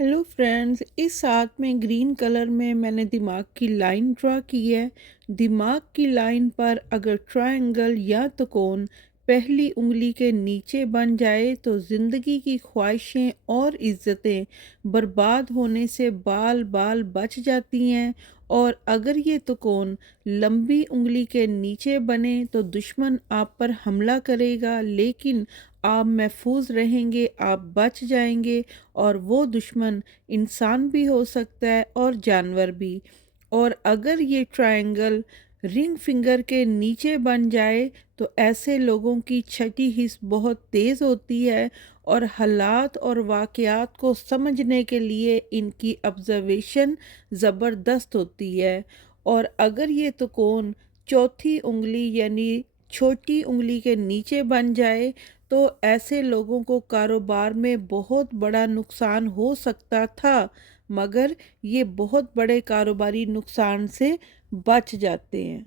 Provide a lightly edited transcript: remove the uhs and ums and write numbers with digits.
Hello friends, इस साथ में ग्रीन कलर में मैंने दिमाग की लाइन ड्रा की है। दिमाग की लाइन पर अगर ट्रायंगल या त्रिकोण पहली उंगली के नीचे बन जाए तो ज़िंदगी की ख्वाहिशें और इज्जतें बर्बाद होने से बाल बाल बच जाती हैं। और अगर ये त्रिकोण लंबी उंगली के नीचे बने तो दुश्मन आप पर हमला करेगा, लेकिन आप महफूज रहेंगे, आप बच जाएंगे। और वो दुश्मन इंसान भी हो सकता है और जानवर भी। और अगर ये ट्रायंगल रिंग फिंगर के नीचे बन जाए तो ऐसे लोगों की छठी हिस्स बहुत तेज़ होती है और हालात और वाक़यात को समझने के लिए इनकी ऑब्ज़र्वेशन ज़बरदस्त होती है। और अगर ये त्रिकोण चौथी उंगली यानी छोटी उंगली के नीचे बन जाए तो ऐसे लोगों को कारोबार में बहुत बड़ा नुकसान हो सकता था, मगर ये बहुत बड़े कारोबारी नुकसान से बच जाते हैं।